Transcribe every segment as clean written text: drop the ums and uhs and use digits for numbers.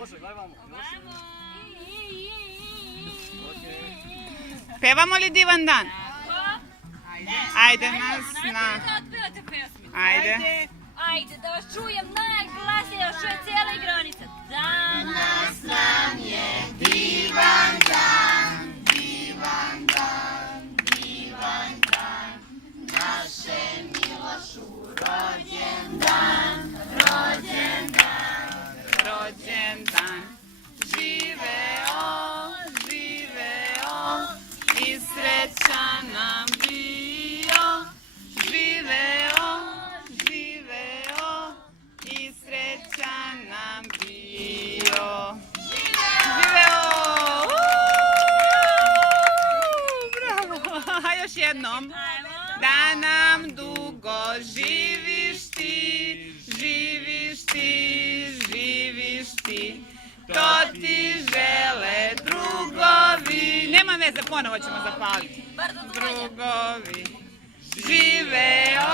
Može, gledaj vamo. Pevamo li divan dan? Ajde nas na... Ajde. Ajde, da vas čujem najglasnije, da čuje cijela igranica. Danas nam je divan dan, divan dan, divan dan, naše Milošu rođendan, rođendan, Rođendan. Živeo, živeo i srećan nam bio. Živeo, živeo i srećan nam bio. Živeo! Bravo! A još jednom. Da nam dugo živiš ti, živiš ti, živiš ti. To ti žele drugovi. Nema veze, ponovo ćemo zapaliti. Drugovi. Živeo,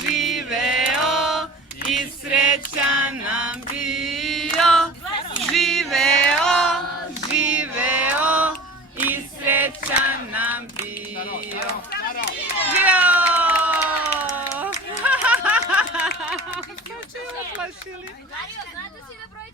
živeo i srećan nam bio. Živeo, živeo i srećan nam bio. Živeo! Što će uplašili? Mario, znate si da broji